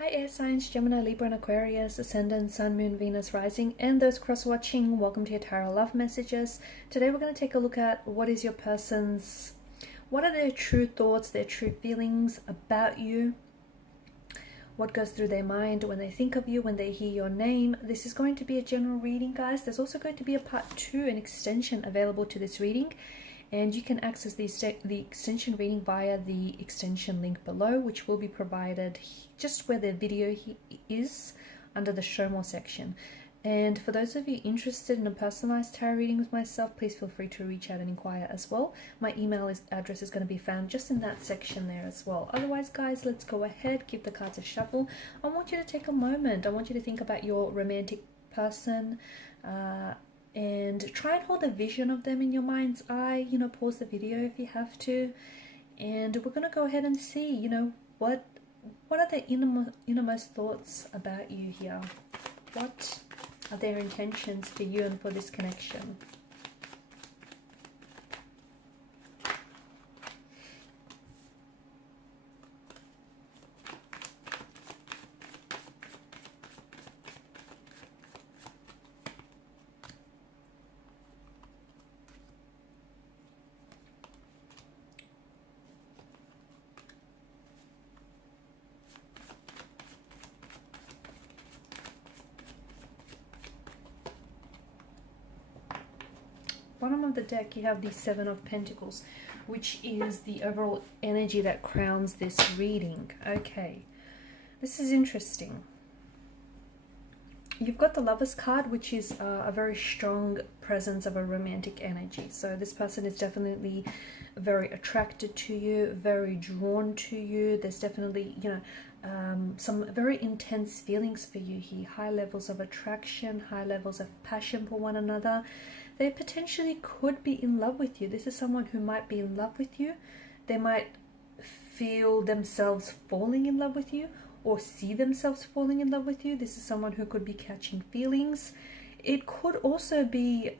Hi air signs, Gemini, Libra and Aquarius, Ascendant, Sun, Moon, Venus, Rising, and those cross-watching. Welcome to your Tarot Love Messages. Today we're going to take a look at what are their true thoughts, their true feelings about you, what goes through their mind when they think of you, when they hear your name. This is going to be a general reading, guys. There's also going to be a part 2, an extension available to this reading. And you can access the extension reading via the extension link below, which will be provided just where the video is under the show more section. And for those of you interested in a personalized tarot reading with myself, please feel free to reach out and inquire as well. My email address is going to be found just in that section there as well. Otherwise, guys, let's go ahead, give the cards a shuffle. I want you to take a moment. I want you to think about your romantic person, and try and hold a vision of them in your mind's eye. Pause the video if you have to, and we're going to go ahead and see what are their innermost thoughts about you here. What are their intentions for you and for this connection? Bottom of the deck, you have the Seven of Pentacles, which is the overall energy that crowns this reading. Okay, this is interesting. You've got the Lovers card, which is a very strong presence of a romantic energy. So this person is definitely very attracted to you, very drawn to you. There's definitely, some very intense feelings for you here. High levels of attraction, high levels of passion for one another. They potentially could be in love with you. This is someone who might be in love with you. They might feel themselves falling in love with you, or see themselves falling in love with you. This is someone who could be catching feelings. It could also be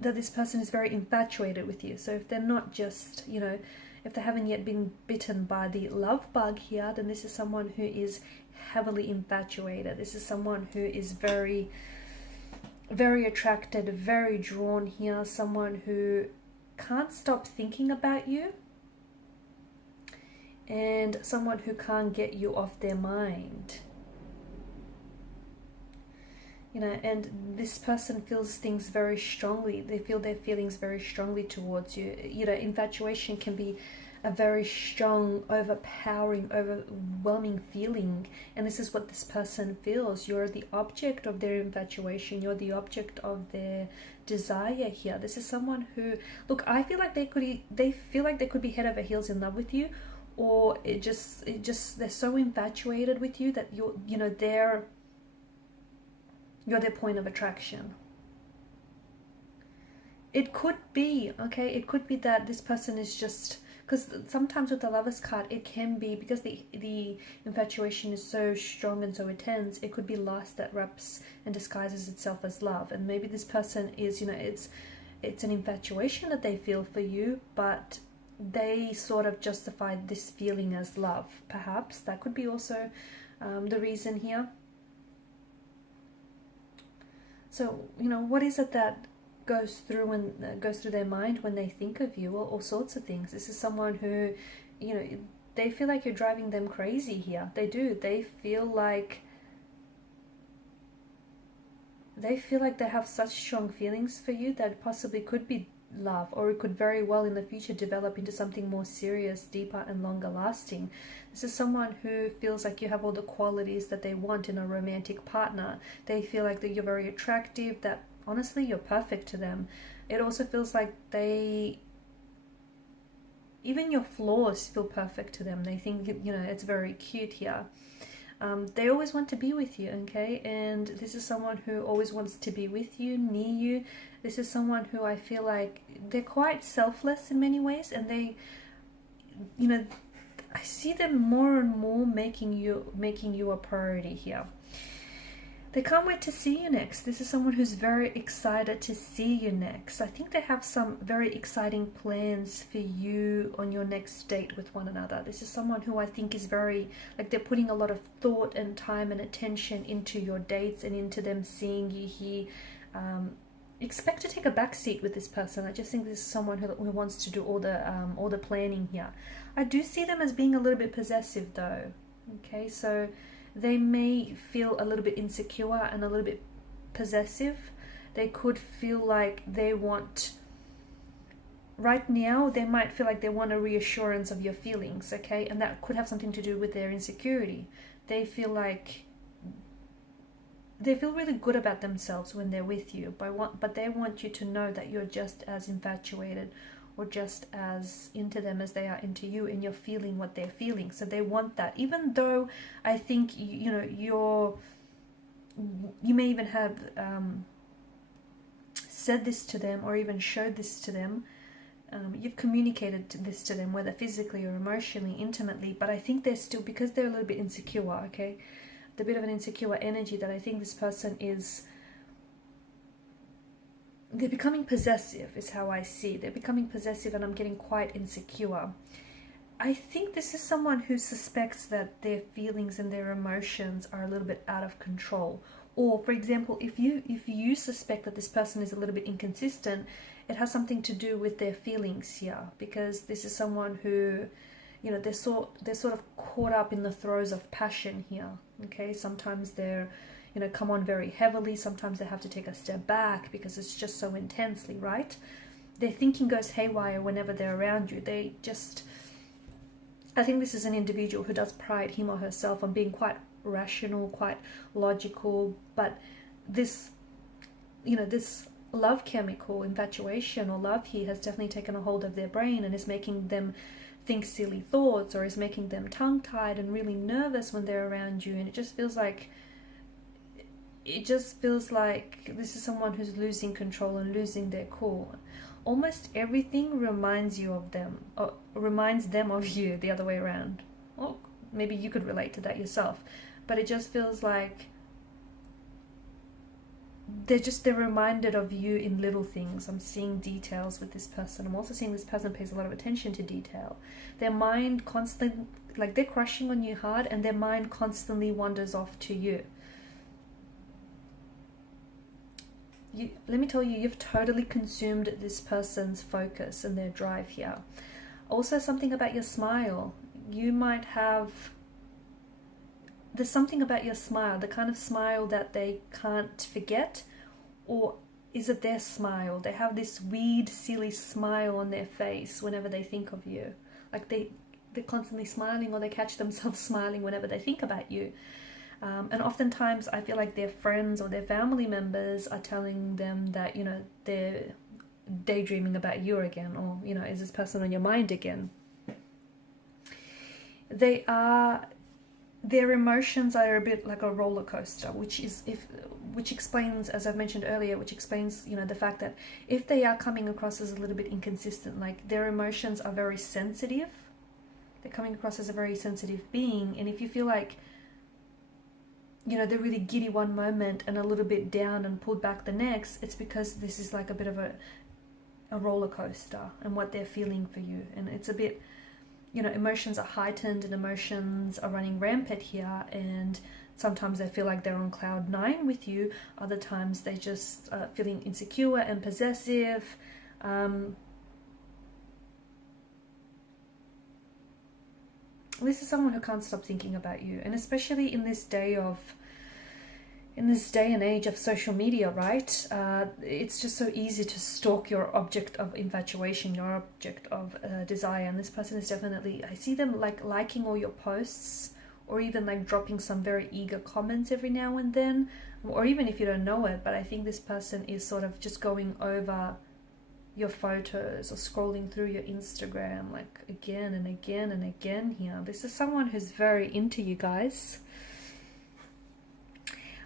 that this person is very infatuated with you. So if they're not just, if they haven't yet been bitten by the love bug here, then this is someone who is heavily infatuated. This is someone who is very, very attracted, very drawn here. Someone who can't stop thinking about you, and someone who can't get you off their mind. And this person feels things very strongly. They feel their feelings very strongly towards you. Infatuation can be a very strong, overpowering, overwhelming feeling. And this is what this person feels. You're the object of their infatuation. You're the object of their desire here. This is someone who, look, I feel like they feel like they could be head over heels in love with you, or it just they're so infatuated with you that you're their point of attraction. It could be, okay, it could be that this person is just, because sometimes with the Lovers card, it can be because the infatuation is so strong and so intense, it could be lust that wraps and disguises itself as love. And maybe this person is, it's an infatuation that they feel for you, but they sort of justify this feeling as love. Perhaps that could be also the reason here. So, what is it that goes through their mind when they think of you? Well, all sorts of things. This is someone who, they feel like you're driving them crazy here. They do. They feel like they have such strong feelings for you that possibly could be love, or it could very well in the future develop into something more serious, deeper and longer lasting. This is someone who feels like you have all the qualities that they want in a romantic partner. They feel like that you're very attractive, that honestly you're perfect to them. It also feels like even your flaws feel perfect to them. They think it's very cute here. They always want to be with you, okay? And this is someone who always wants to be with you, near you. This is someone who I feel like they're quite selfless in many ways, and they, I see them more and more making you a priority here. They can't wait to see you next. This is someone who's very excited to see you next. I think they have some very exciting plans for you on your next date with one another. This is someone who I think is very, like, they're putting a lot of thought and time and attention into your dates and into them seeing you here. Expect to take a back seat with this person. I just think this is someone who wants to do all the planning here. I do see them as being a little bit possessive though. Okay, so they may feel a little bit insecure and a little bit possessive. They could feel like they want, right now, they might feel like they want a reassurance of your feelings, okay? And that could have something to do with their insecurity. They feel like, they feel really good about themselves when they're with you, but they want you to know that you're just as infatuated or just as into them as they are into you, and you're feeling what they're feeling. So they want that, even though I think you may even have said this to them or even showed this to them. You've communicated this to them, whether physically or emotionally, intimately, but I think they're still, because they're a little bit insecure, okay, the bit of an insecure energy, that I think this person is, they're becoming possessive is how I see. They're becoming possessive, and I'm getting quite insecure. I think this is someone who suspects that their feelings and their emotions are a little bit out of control. Or, for example, if you suspect that this person is a little bit inconsistent, it has something to do with their feelings here, because this is someone who, they're sort of caught up in the throes of passion here. Okay, sometimes they're come on very heavily. Sometimes they have to take a step back because it's just so intensely, right? Their thinking goes haywire whenever they're around you. I think this is an individual who does pride him or herself on being quite rational, quite logical, but this love chemical, infatuation or love here, has definitely taken a hold of their brain and is making them think silly thoughts, or is making them tongue-tied and really nervous when they're around you. And it just feels like this is someone who's losing control and losing their cool. Almost everything reminds you of them, or reminds them of you, the other way around. Or maybe you could relate to that yourself, but it just feels like they're reminded of you in little things. I'm seeing details with this person. I'm also seeing this person pays a lot of attention to detail. Their mind constantly, like, they're crushing on you hard, and their mind constantly wanders off to you. Let me tell you, you've totally consumed this person's focus and their drive here. Also, something about your smile. There's something about your smile, the kind of smile that they can't forget, or is it their smile? They have this weird, silly smile on their face whenever they think of you. Like they're constantly smiling, or they catch themselves smiling whenever they think about you. And oftentimes I feel like their friends or their family members are telling them that, they're daydreaming about you again, or, is this person on your mind again? Their emotions are a bit like a roller coaster, which explains, as I've mentioned earlier, the fact that if they are coming across as a little bit inconsistent, like their emotions are very sensitive, they're coming across as a very sensitive being, and if you feel like, they're really giddy one moment and a little bit down and pulled back the next, it's because this is like a bit of a roller coaster and what they're feeling for you. And it's a bit, emotions are heightened and emotions are running rampant here, and sometimes they feel like they're on cloud 9 with you. Other times they just feeling insecure and possessive. This is someone who can't stop thinking about you, and especially in this day and age of social media, right? It's just so easy to stalk your object of infatuation, your object of desire. And this person is definitely, I see them like liking all your posts, or even like dropping some very eager comments every now and then, or even if you don't know it. But I think this person is sort of just going over your photos or scrolling through your Instagram like again and again and again here. This is someone who's very into you guys.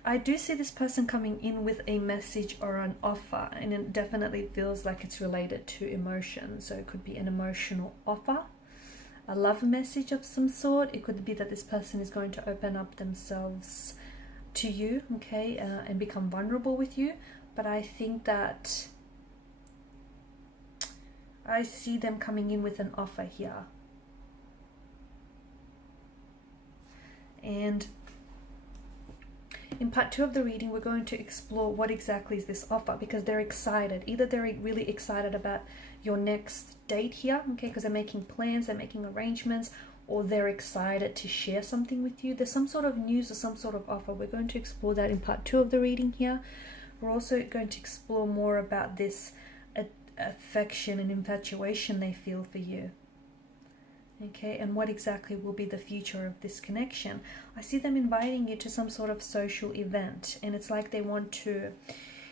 I do see this person coming in with a message or an offer, and it definitely feels like it's related to emotion. So it could be an emotional offer, a love message of some sort. It could be that this person is going to open up themselves to you, okay, and become vulnerable with you. But I think that I see them coming in with an offer here. And in part 2 of the reading, we're going to explore what exactly is this offer, because they're excited. Either they're really excited about your next date here, okay, because they're making plans, they're making arrangements, or they're excited to share something with you. There's some sort of news or some sort of offer. We're going to explore that in part 2 of the reading here. We're also going to explore more about this affection and infatuation they feel for you. Okay, and what exactly will be the future of this connection. I see them inviting you to some sort of social event, and it's like they want to,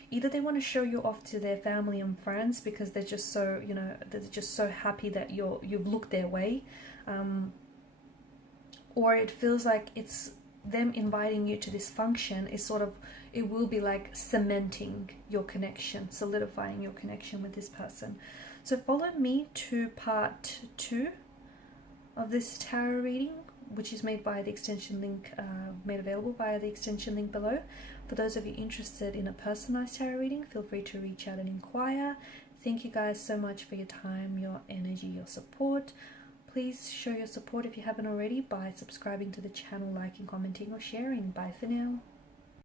either they want to show you off to their family and friends because they're just so, you know, they're just so happy that you've looked their way, or it feels like it's them inviting you to this function is sort of, it will be like cementing your connection, solidifying your connection with this person. So follow me to part 2 of this tarot reading, which is made by the extension link, made available via the extension link below. For those of you interested in a personalized tarot reading, feel free to reach out and inquire. Thank you guys so much for your time, your energy, your support. Please show your support if you haven't already by subscribing to the channel, liking, commenting, or sharing. Bye for now.